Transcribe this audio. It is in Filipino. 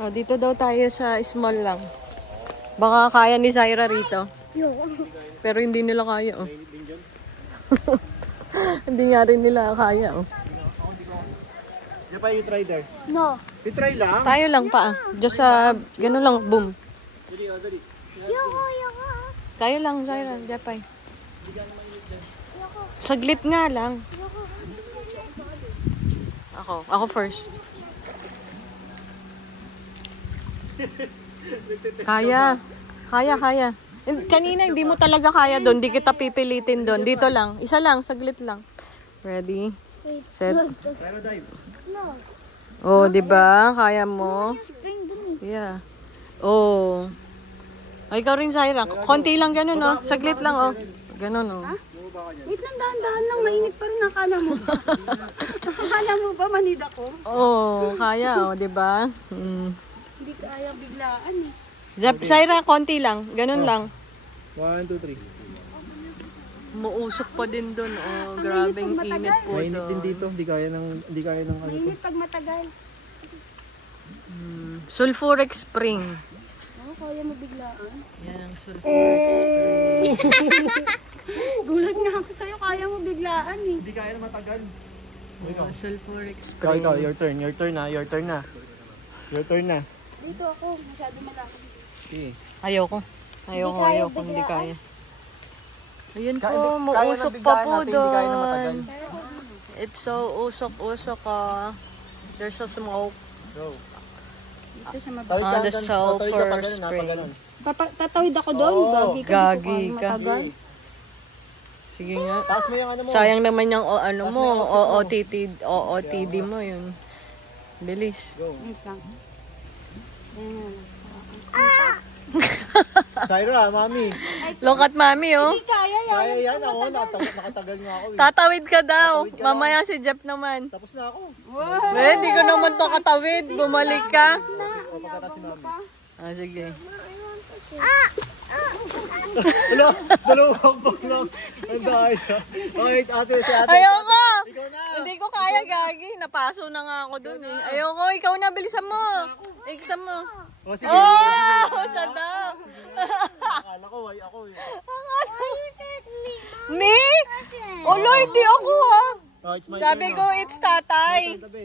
Oh, dito daw tayo sa small lang. Baka kaya ni Zaira rito. Pero hindi nila kaya, oh. Hindi nga rin nila kaya, oh. Di pa i-try there? No. I-try lang? Tayo lang pa, just sa, gano'n lang, boom. Tayo lang, Zaira, Japay. Saglit nga lang. Ako first. Kaya. Kanina hindi mo talaga kaya doon. Di kita pipilitin doon. Dito lang. Isa lang. Saglit lang. Ready? Set. No. Oh, di ba? Kaya mo? Spring dun Yeah. Oh. Ay, ikaw rin, Zaira. Konti lang ganun, oh. Saglit lang, oh. Ganun, oh. Wait lang, dahan-dahan lang. Mainit pa rin. Akala mo ba? Akala mo ba manid ako? Oh, kaya, oh. Di ba? Hindi kaya biglaan eh. Zaira, konti lang. Ganun lang. 1, 2, 3. Muusok pa din doon. Oh, grabing init po Mainit din doon. dito. Hindi kaya ng ano to. Mainit pag matagal. Sulfuric Spring. Oo, kaya mo biglaan. Yan ang sulfuric spring. Gulat nga ako sa'yo. Kaya mo biglaan eh. Hindi kaya na matagal. Sulfuric Ikaw, spring. your turn na. Your turn na. Dito ako. Masyado malaki. Okay. Ayoko. Ayoko. Hindi kaya. Ayun po, Kaya muusok ng pa biglaan po natin, hindi kaya na matagal. doon. It's so usok-usok, ah. There's a smoke. Go. Dito siya mababa. Tawid Ah, the ka dyan. sulfur Tawid ka pa ganun, spring. pa ganun. Tatawid ako doon. Oo. Gagi ka. Gagi Dito ka. matagal. Sige nga. Taas mo yung ano mo. Sayang naman yung ano mo, OOTD mo yun. Bilis. Go. Wait lang. Ayan. Zaira, mami. Look at mami, oh. Hindi kaya yan. Kaya yan ako. Nakatagal nga ako. Tatawid ka daw. Tatawid ka Mamaya si Jeff naman. Tapos na ako. Wow. Di ko naman to katawid. Bumalik ka. O pagkata si mami. Ah, sige. Wala, dalawang bag lang. Ang daya. Wait, ate, si ate. Ayoko! Ikaw na. Hindi ko kaya, Gagi. Napaso na nga ako dun eh. Ayoko, ikaw na. Bilisan mo. Iksan mo. O sige. Oh! Siya daw. Akala ko, why ako eh. Me? Olo, hindi ako ah. Oh, it's my Sabi turn ko, it's tatay. now. Tabi.